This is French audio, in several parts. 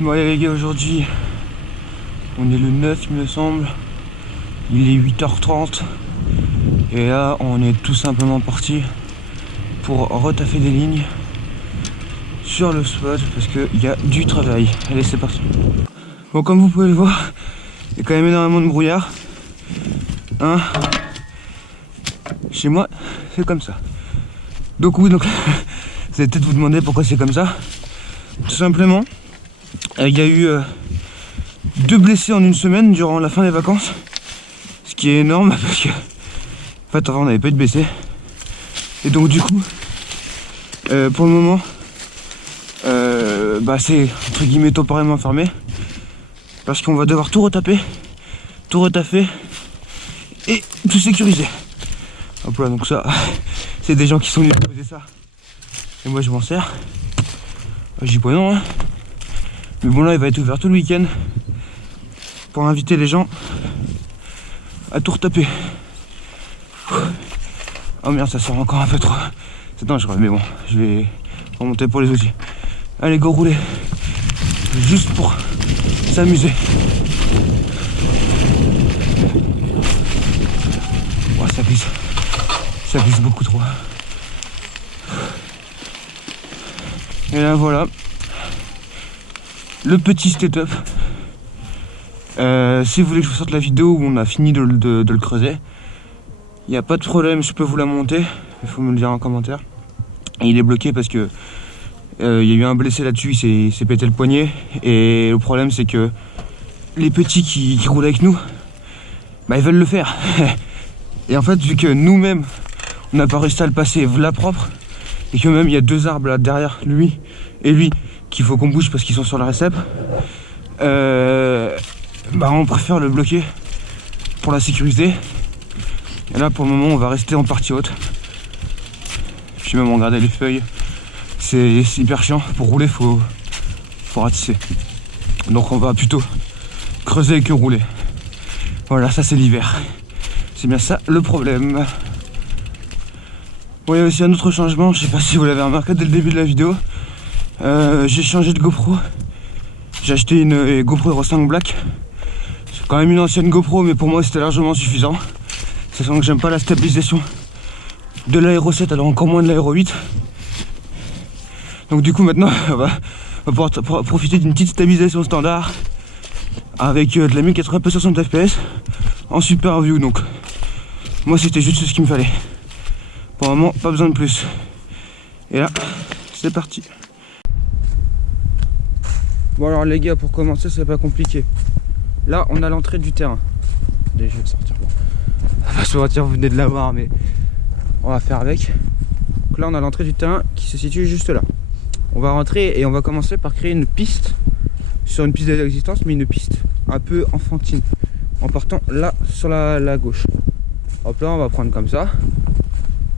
Bon les gars, aujourd'hui on est le 9 il me semble, il est 8h30 et là on est tout simplement parti pour retaffer des lignes sur le spot parce qu'il y a du travail. Allez, c'est parti. Bon, comme vous pouvez le voir, il y a quand même énormément de brouillard, hein. Chez moi c'est comme ça. Donc oui, donc vous allez peut-être vous demander pourquoi c'est comme ça. Tout simplement, il y a eu 2 blessés en une semaine durant la fin des vacances, ce qui est énorme parce que en fait avant on n'avait pas eu de blessés. Et donc du coup pour le moment c'est entre guillemets temporairement fermé parce qu'on va devoir tout retaper, tout retaffer et tout sécuriser. Hop là, donc ça c'est des gens qui sont venus poser ça et moi je m'en sers. J'y dis pas non, hein. Mais bon, là il va être ouvert tout le week-end pour inviter les gens à tout retaper. Oh merde, ça sort encore un peu trop, c'est dangereux, mais bon, je vais remonter pour les outils. Allez, go rouler, juste pour s'amuser. Oh, ça glisse beaucoup trop. Et là voilà le petit setup. Si vous voulez que je vous sorte la vidéo où on a fini de le creuser, il n'y a pas de problème, je peux vous la monter, il faut me le dire en commentaire. Et il est bloqué parce que il y a eu un blessé là-dessus, il s'est pété le poignet. Et le problème c'est que les petits qui roulent avec nous, ils veulent le faire. Et en fait, vu que nous-mêmes on n'a pas réussi à le passer là propre, et que même il y a 2 arbres là derrière lui et lui qu'il faut qu'on bouge parce qu'ils sont sur la récep, on préfère le bloquer pour la sécurité. Et là pour le moment on va rester en partie haute. Puis même regarder les feuilles, c'est hyper chiant, pour rouler faut ratisser. Donc on va plutôt creuser que rouler. Voilà, ça c'est l'hiver, c'est bien ça le problème. Bon, il y a aussi un autre changement, je sais pas si vous l'avez remarqué dès le début de la vidéo. J'ai changé de GoPro. J'ai acheté une GoPro Hero 5 Black. C'est quand même une ancienne GoPro, mais pour moi c'était largement suffisant. Sachant que j'aime pas la stabilisation de la Hero 7, alors encore moins de la Hero 8. Donc du coup maintenant on va pouvoir profiter d'une petite stabilisation standard avec de la 1080p 60 fps en super view. Donc moi c'était juste ce qu'il me fallait. Pour le moment, pas besoin de plus. Et là, c'est parti. Bon alors les gars, pour commencer, c'est pas compliqué. Là, on a l'entrée du terrain. Allez, je vais le sortir. Bon. Enfin, je retire, vous venez de la voir, mais on va faire avec. Donc là, on a l'entrée du terrain qui se situe juste là. On va rentrer et on va commencer par créer une piste sur une piste d'existence, mais une piste un peu enfantine. En partant là, sur la gauche. Hop là, on va prendre comme ça.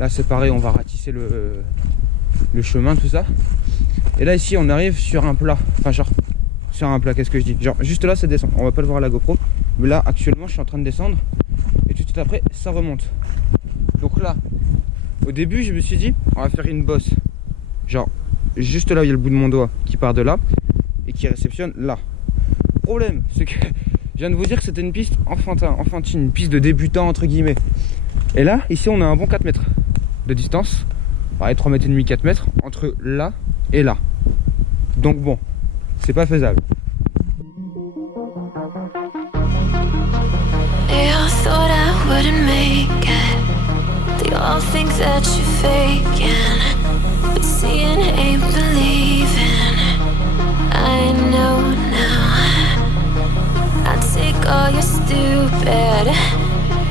Là c'est pareil, on va ratisser le chemin, tout ça. Et là ici on arrive sur un plat. Enfin genre sur un plat, qu'est-ce que je dis? Genre juste là ça descend. On va pas le voir à la GoPro. Mais là actuellement je suis en train de descendre. Et tout de suite après ça remonte. Donc là, au début je me suis dit on va faire une bosse. Genre juste là où il y a le bout de mon doigt qui part de là. Et qui réceptionne là. Le problème c'est que je viens de vous dire que c'était une piste enfantine, une piste de débutant entre guillemets. Et là, ici on a un bon 4 mètres de distance, pareil 3 mètres et demi, 4 mètres entre là et là. Donc bon, c'est pas faisable.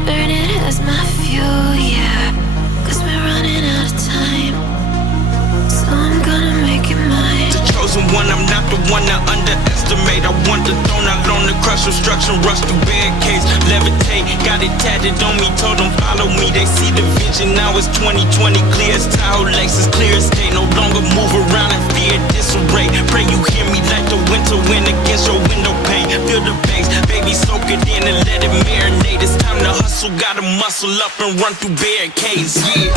Burn it as my fuel, yeah. Cause we're running out of time. So I'm gonna make it mine. The chosen one, I'm not the one to underestimate. I want the throne, I learned to crush obstruction, rush through barricades, levitate. Got it tatted on me, told them follow me. They see the vision, now it's 2020. Clear as Tahoe, Lexus, clear as day. No longer move around in fear, disarray. Pray you hear me like the winter wind against your window pane. Feel the bass, baby, soak it in and let it marinate. It's time to hustle, gotta muscle up and run through barricades, yeah.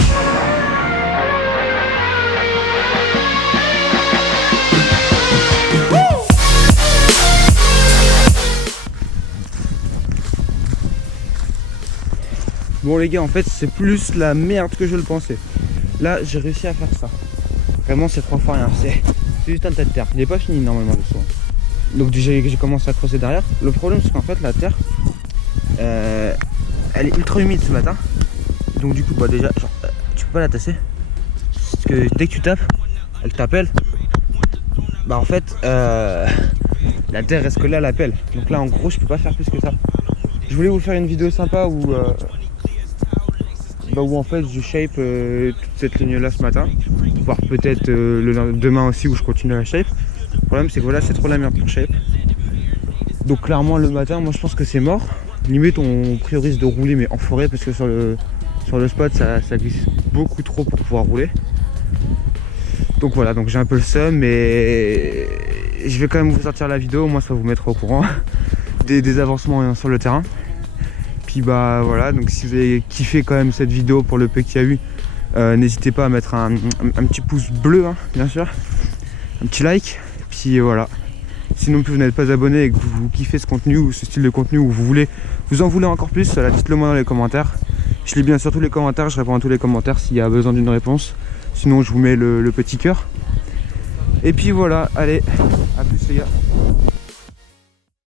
Bon les gars, en fait c'est plus la merde que je le pensais. Là j'ai réussi à faire ça. Vraiment c'est 3 fois rien, c'est juste un tas de terre. Il n'est pas fini normalement le soir. Donc j'ai commencé à creuser derrière. Le problème c'est qu'en fait la terre elle est ultra humide ce matin. Donc du coup bah déjà genre, tu peux pas la tasser. Parce que dès que tu tapes, elle t'appelle. Bah en fait la terre reste que là elle appelle. Donc là en gros je peux pas faire plus que ça. Je voulais vous faire une vidéo sympa où en fait je shape toute cette ligne là ce matin. Voire peut-être demain aussi où je continue à shape. Le problème c'est que voilà c'est trop la merde pour shape. Donc clairement le matin moi je pense que c'est mort. Limite on priorise de rouler mais en forêt parce que sur le spot ça glisse beaucoup trop pour pouvoir rouler. Donc voilà, donc j'ai un peu le seum mais je vais quand même vous sortir la vidéo, moi ça va vous mettre au courant des avancements sur le terrain. Puis bah voilà, donc si vous avez kiffé quand même cette vidéo pour le peu qu'il y a eu, n'hésitez pas à mettre un petit pouce bleu hein, bien sûr, un petit like, puis voilà. Sinon plus vous n'êtes pas abonné et que vous kiffez ce contenu ou ce style de contenu ou vous en voulez encore plus, dites-le moi dans les commentaires. Je lis bien sûr tous les commentaires, je réponds à tous les commentaires s'il y a besoin d'une réponse. Sinon je vous mets le petit cœur. Et puis voilà, allez, à plus les gars.